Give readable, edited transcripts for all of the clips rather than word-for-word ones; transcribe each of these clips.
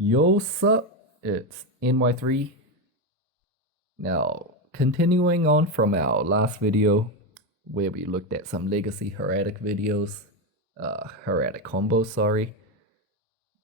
Yo, sup? It's NY3. Now, continuing on from our last video, where we looked at some legacy heretic videos, heretic combos, sorry.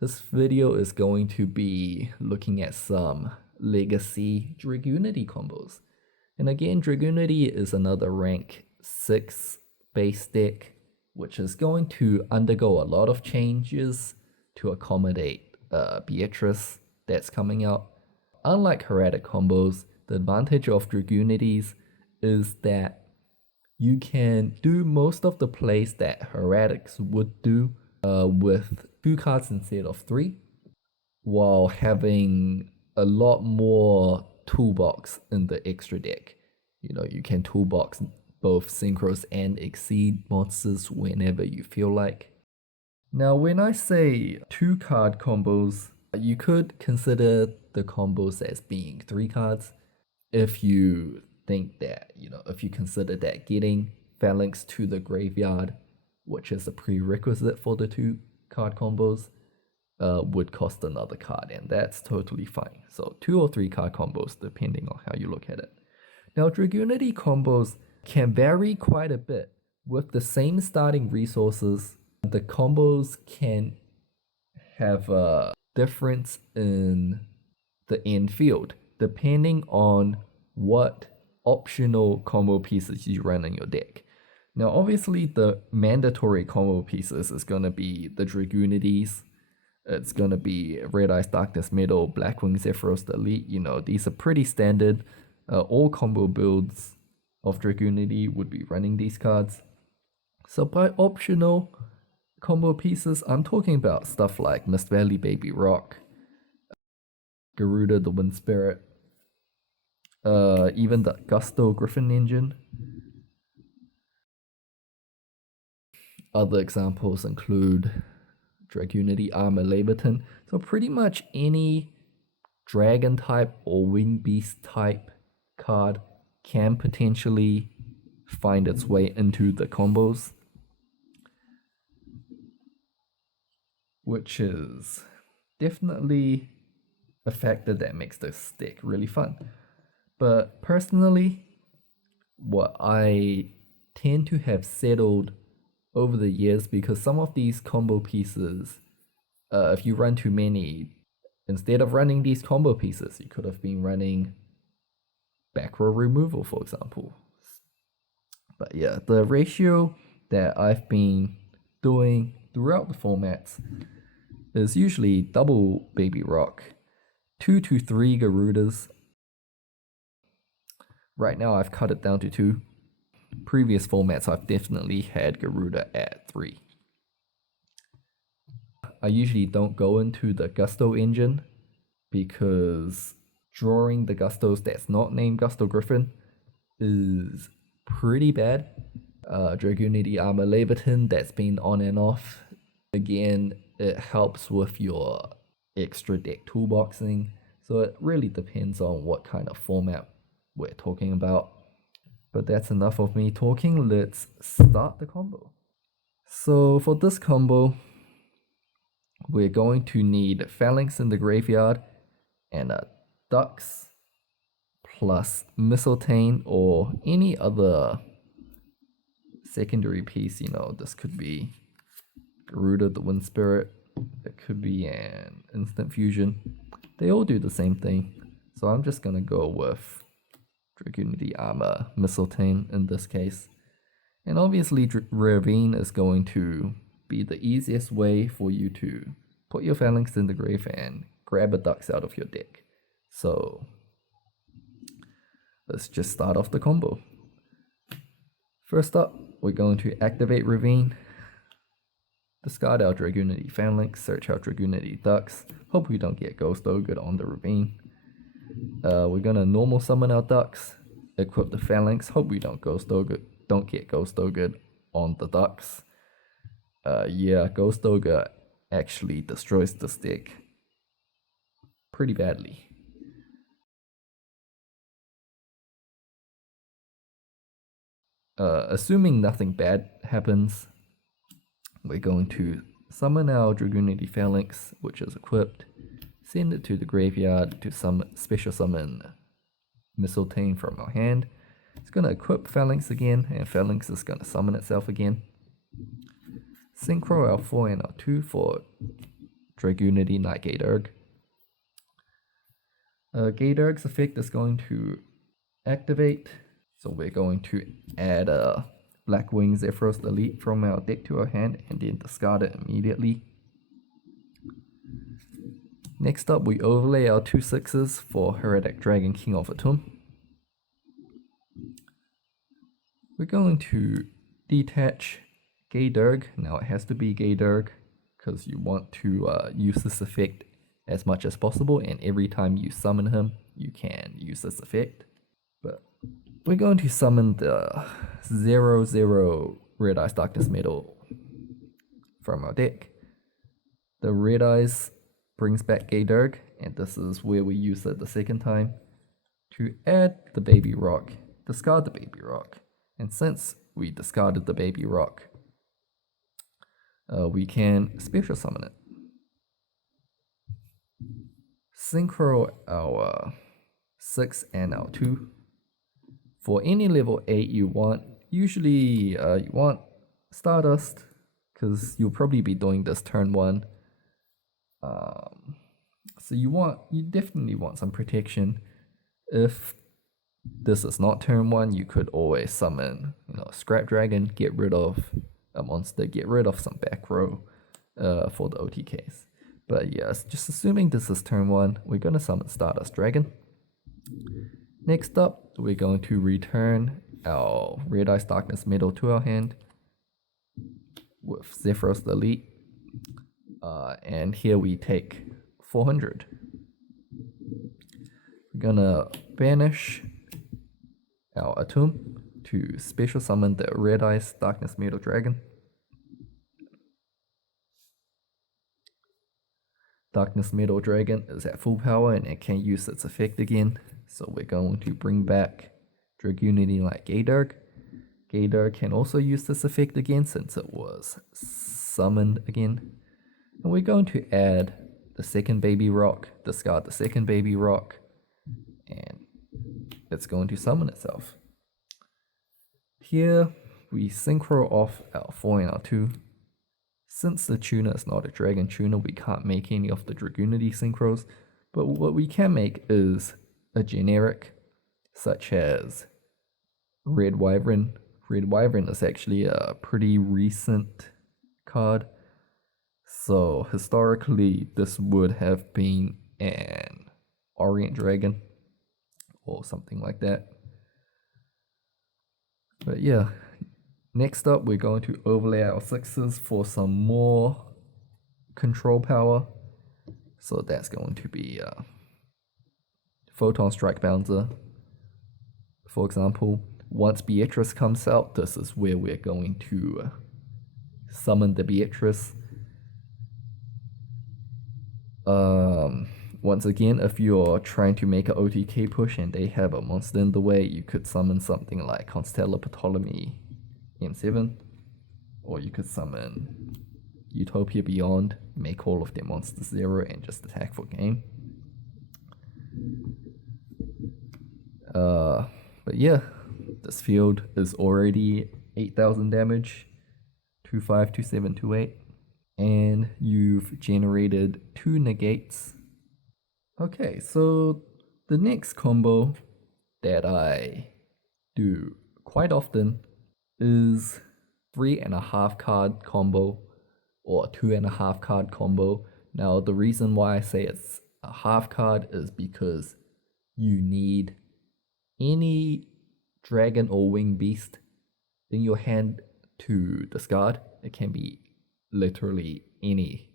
This video is going to be looking at some legacy Dragunity combos. And again, Dragunity is another rank 6 base deck, which is going to undergo a lot of changes to accommodate Beatrice that's coming out. Unlike heretic combos, the advantage of Dragunities is that you can do most of the plays that heretics would do with 2 cards instead of 3, while having a lot more toolbox in the extra deck. You know, you can toolbox both synchros and exceed monsters whenever you feel like. Now, when I say 2 card combos, you could consider the combos as being 3 cards if you think that, if you consider that getting Phalanx to the graveyard, which is a prerequisite for the 2 card combos, would cost another card, and that's totally fine. So 2 or 3 card combos, depending on how you look at it. Now, Dragunity combos can vary quite a bit. With the same starting resources, the combos can have a difference in the end field, depending on what optional combo pieces you run in your deck. Now, obviously, the mandatory combo pieces is going to be the Dragunities. It's going to be Red Eyes Darkness Metal, Blackwing Zephyros Elite. These are pretty standard. All combo builds of Dragunity would be running these cards. So by optional combo pieces, I'm talking about stuff like Mist Valley Baby Rock, Garuda the Wind Spirit, even the Gusto Griffin Engine. Other examples include Dragunity Armor Laberton. So pretty much any dragon type or wing beast type card can potentially find its way into the combos, which is definitely a factor that makes this deck really fun. But personally, what I tend to have settled over the years, because some of these combo pieces, if you run too many, instead of running these combo pieces, you could have been running back row removal, for example. But yeah, the ratio that I've been doing throughout the formats is usually double Baby Rock, 2 to 3 Garudas. Right now I've cut it down to 2. Previous formats I've definitely had Garuda at 3. I usually don't go into the Gusto engine because drawing the Gustos that's not named Gusto Griffin is pretty bad. Dragunity Armor Laberton, that's been on and off. Again, it helps with your extra deck toolboxing, so it really depends on what kind of format we're talking about. But that's enough of me talking. Let's start the combo. So for this combo, we're going to need Phalanx in the graveyard and a Ducks plus Mistletoe or any other secondary piece. This could be Garuda the Wind Spirit. It could be an instant fusion. They all do the same thing. So I'm just going to go with Dragunity Armor Mistletoe in this case. And obviously Ravine is going to be the easiest way for you to put your Phalanx in the grave and grab a Ducks out of your deck. So let's just start off the combo. First up, we're going to activate Ravine, discard our Dragunity Phalanx, search our Dragunity Ducks. Hope we don't get Ghost Ogre on the Ravine. We're gonna normal summon our Ducks, equip the Phalanx. Hope we don't get Ghost Ogre on the Ducks. Yeah, Ghost Ogre actually destroys this deck pretty badly. Assuming nothing bad happens, we're going to summon our Dragunity Phalanx, which is equipped, send it to the graveyard to special summon Mistletoe from our hand. It's gonna equip Phalanx again, and Phalanx is gonna summon itself again. Synchro our 4 and our 2 for Dragunity Knight Gatorg. Gatorg's effect is going to activate, so we're going to add Blackwing Zephyros Elite from our deck to our hand and then discard it immediately. Next up, we overlay our 2 6s for Heretic Dragon King of Atum. We're going to detach Gatorg. Now it has to be Gatorg because you want to use this effect as much as possible, and every time you summon him, you can use this effect. But we're going to summon the 0/0 Red Eyes Darkness Metal from our deck. The Red Eyes brings back Gatorg, and this is where we use it the second time to add the Baby Rock, discard the Baby Rock. And since we discarded the Baby Rock, we can special summon it. Synchro our 6 and our 2. For any level 8 you want, usually you want Stardust, because you'll probably be doing this turn 1. So you definitely want some protection. If this is not turn 1, you could always summon, Scrap Dragon, get rid of a monster, get rid of some back row for the OTKs. But yes, just assuming this is turn 1, we're going to summon Stardust Dragon. Next up, we're going to return our Red Eyes Darkness Metal to our hand with Zephyros the Elite. And here we take 400. We're gonna banish our Atum to special summon the Red Eyes Darkness Metal Dragon. Darkness Metal Dragon is at full power and it can use its effect again. So we're going to bring back Dragunity like Gatorg. Gatorg can also use this effect again since it was summoned again. And we're going to add the second Baby Rock, discard the second Baby Rock, and it's going to summon itself. Here we synchro off our 4 and our 2. Since the tuner is not a dragon tuner, we can't make any of the Dragunity synchros, but what we can make is a generic, such as Red Wyvern. Red Wyvern is actually a pretty recent card, so historically this would have been an Orient Dragon or something like that. But yeah, next up we're going to overlay our 6s for some more control power. So that's going to be Photon Strike Bouncer. For example, once Beatrice comes out, this is where we're going to summon the Beatrice. Once again, if you're trying to make an OTK push and they have a monster in the way, you could summon something like Constellar Ptolemy M7, or you could summon Utopia Beyond, make all of their monsters 0 and just attack for game. But yeah, this field is already 8,000 damage, 25, 27, 28, and you've generated 2 negates. Okay, so the next combo that I do quite often is 3.5 card combo or 2.5 card combo. Now the reason why I say it's a half card is because you need any dragon or winged beast in your hand to discard. It can be literally any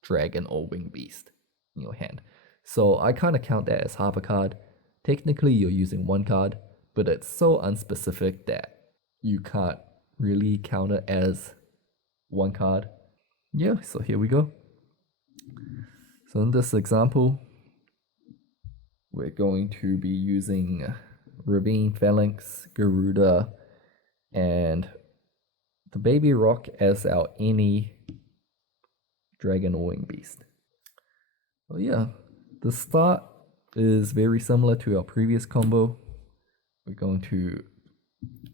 dragon or winged beast in your hand. So I kind of count that as half a card. Technically you're using 1 card, but it's so unspecific that you can't really count it as 1 card. Yeah, so here we go. So in this example, we're going to be using Ravine, Phalanx, Garuda, and the Baby Rock as our any dragon or winged beast. Well, yeah, The start is very similar to our previous combo. We're going to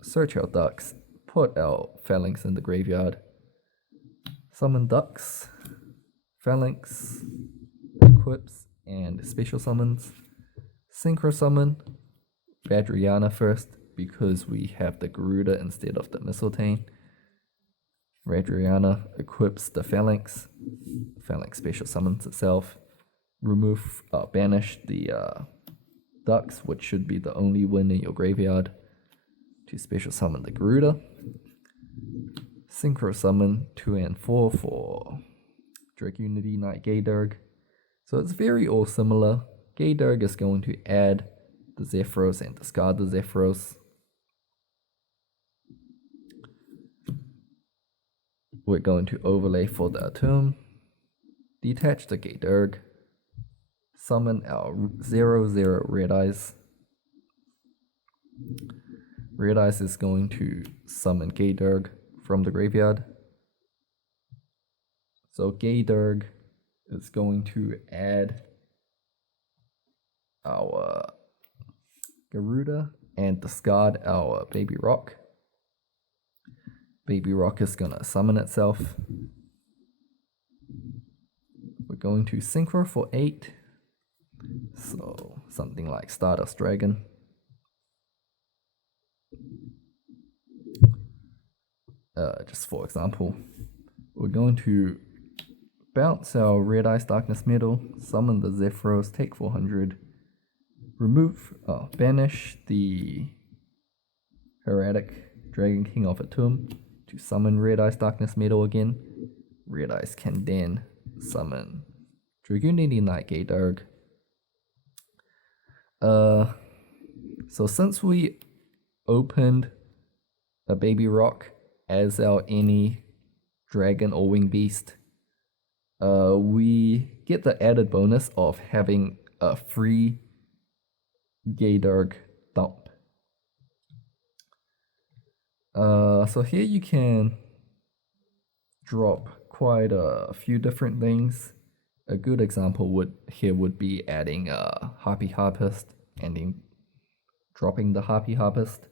search our ducks, put our phalanx in the graveyard, summon ducks, phalanx, equips, and special summons. Synchro summon Vadriana first because we have the Garuda instead of the Mistletoe. Vadriana equips the phalanx. Phalanx special summons itself. Banish the ducks, which should be the only win in your graveyard, to special summon the Garuda. Synchro summon 2 and 4 for Dragunity Knight Gayderg. So it's very all similar. Gayderg is going to add the Zephyros and discard the Zephyros. We're going to overlay for the Atum, detach the Gayderg, summon our 0/0 Red Eyes. Red Eyes is going to summon Gayderg from the graveyard. So Gayderg is going to add our Garuda and discard our Baby Rock. Baby Rock is gonna summon itself. We're going to Synchro for 8. So something like Stardust Dragon. Just for example, we're going to bounce our Red Eyes Darkness Metal, summon the Zephyros, take 400, banish the Heretic Dragon King of Atum to summon Red Eyes Darkness Metal again. Red Eyes can then summon Dragunity Knight Gayderg. So since we opened a Baby Rock as our any dragon or wing beast, we get the added bonus of having a free Gayderg dump. So here you can drop quite a few different things. A good example would be adding a Harpy Harpist and then dropping the Harpy Harpist.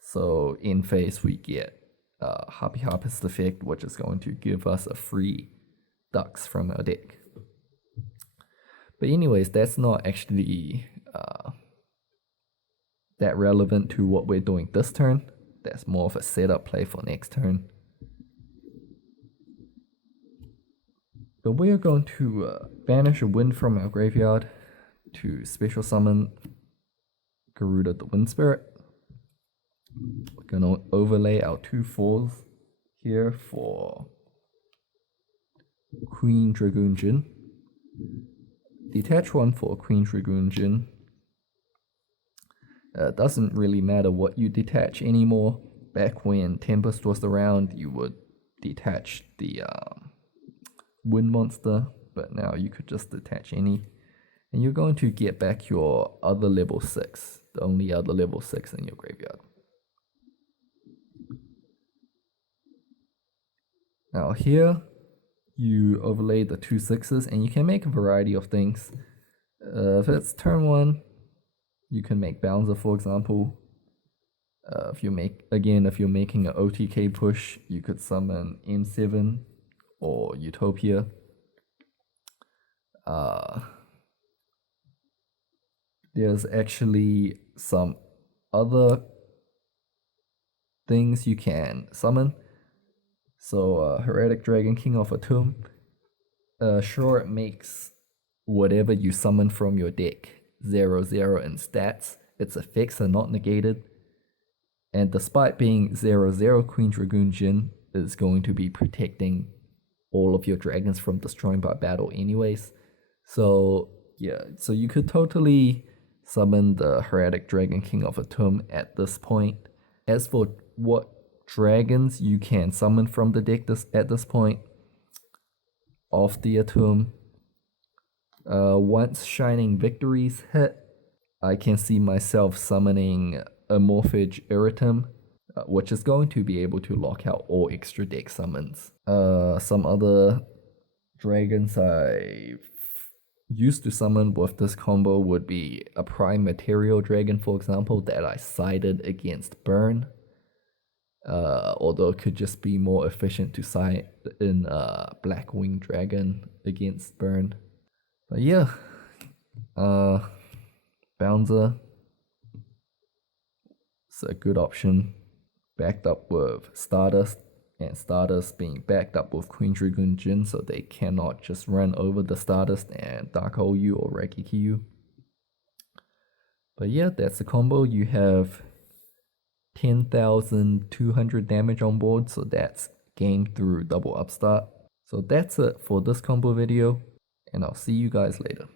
So in phase we get Harpy Harpist effect, which is going to give us a free ducks from our deck. But anyways, that's not actually that relevant to what we're doing this turn. That's more of a setup play for next turn. But we're going to banish a wind from our graveyard to special summon Garuda the Wind Spirit. We're going to overlay our 2/4s here for Queen Dragoon Jin. Detach one for Queen Dragoon Jin. Doesn't really matter what you detach anymore. Back when Tempest was around, you would detach the Wind Monster, but now you could just detach any. And you're going to get back your other level 6, the only other level 6 in your graveyard. Now here, you overlay the 2 6s, and you can make a variety of things. If it's turn 1, you can make Bouncer, for example. If you're making an OTK push, you could summon M7 or Utopia. There's actually some other things you can summon. So Heretic Dragon King of Atum. Sure, it makes whatever you summon from your deck 0/0 in stats. Its effects are not negated. And despite being 0/0, Queen Dragoon Jin is going to be protecting all of your dragons from destroying by battle anyways. So yeah, so you could totally summon the Heretic Dragon King of Atum at this point. As for what dragons you can summon from the deck at this point of the Atum, once Shining Victories hit, I can see myself summoning Amorphage Irritum, which is going to be able to lock out all extra deck summons. Some other dragons I've used to summon with this combo would be a Prime Material Dragon, for example, that I sided against Burn. Although it could just be more efficient to side in Blackwing Dragon against Burn. But yeah, Bouncer is a good option, backed up with Stardust, and Stardust being backed up with Queen Dragoon Jin, so they cannot just run over the Stardust and Dark Hole you or Reggie you. But yeah, that's the combo. You have 10,200 damage on board, so that's gained through double upstart. So that's it for this combo video, and I'll see you guys later.